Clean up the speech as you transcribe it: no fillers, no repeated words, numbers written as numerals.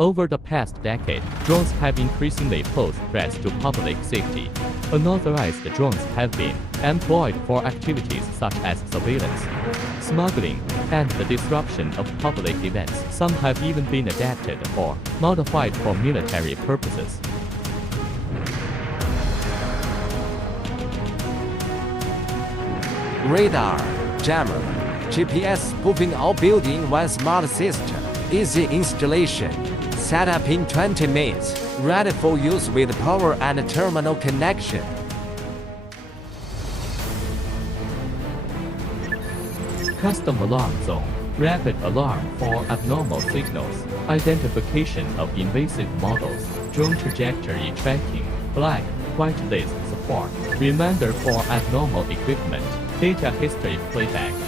Over the past decade, drones have increasingly posed threats to public safety. Unauthorized drones have been employed for activities such as surveillance, smuggling, and the disruption of public events. Some have even been adapted or modified for military purposes. Radar, jammer, GPS spoofing all building one smart system. Easy installation. Set up in 20 minutes. Ready for use with power and terminal connection. Custom alarm zone. Rapid alarm for abnormal signals. Identification of invasive models. Drone trajectory tracking. Black, white list support. Reminder for abnormal equipment. Data history playback.